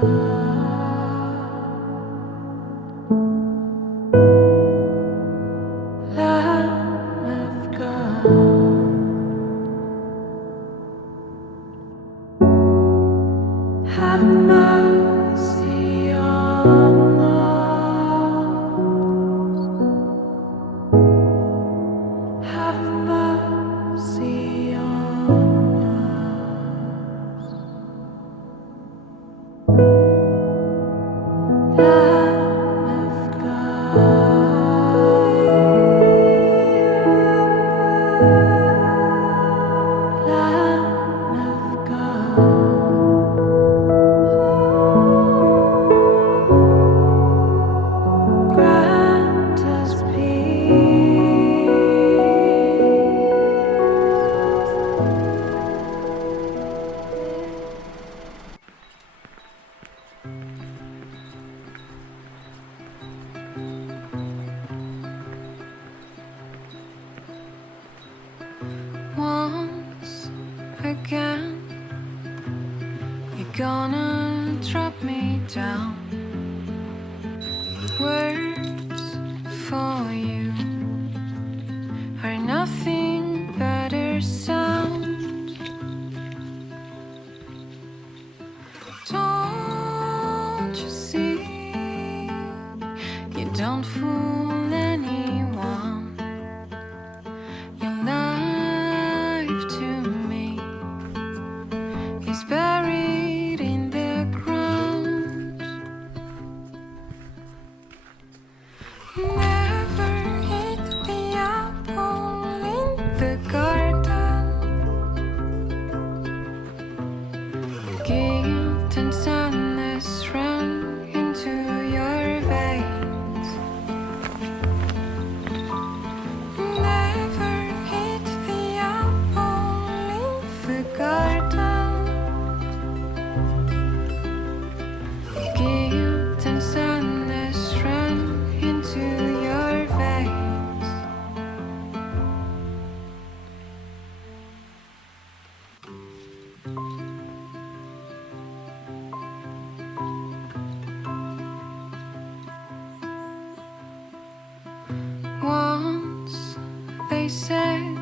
Have mercy on us. Have mercy on us. Lamb of God. Lamb of God. Grant us once again, you're gonna drop me down. Words for you are nothing but a sound. Don't you see? You don't fool anyone. Your life to me is buried in the ground. Never hit the apple in the garden. Guilt and sadness run into your veins. Never hit the apple in the garden. Guilt and sadness run into your veins. Once they said,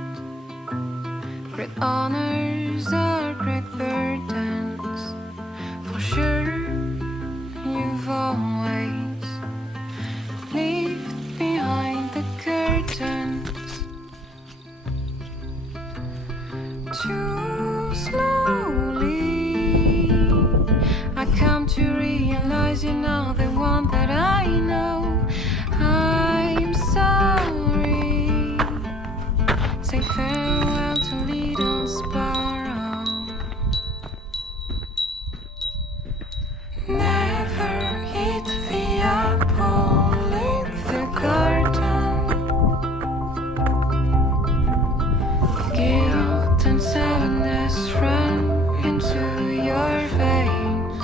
great honors are great burdens. For sure, you've always lived behind the curtains. Too slowly, I come to realize you're not the one that I know. I'm sorry. Say farewell to little sparrow. Never hit the apple in the garden. Guilt and sadness run into your veins.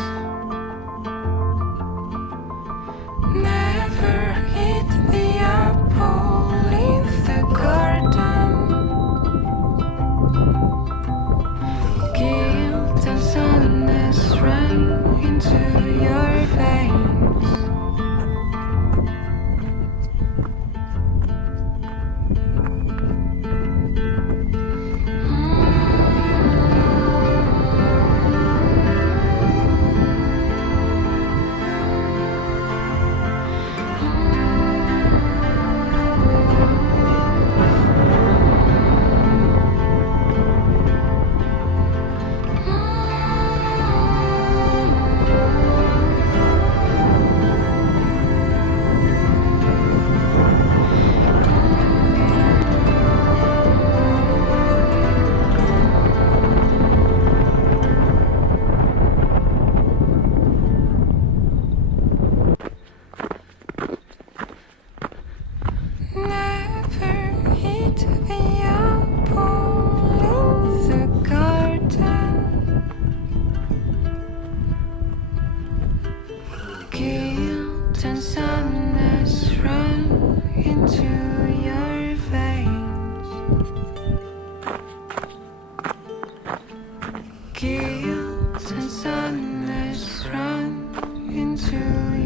Never hit the apple in the garden. Guilt and sadness run into your veins. Never hit the apple in the garden. Guilt and sadness run into your veins. Guilt and sadness run into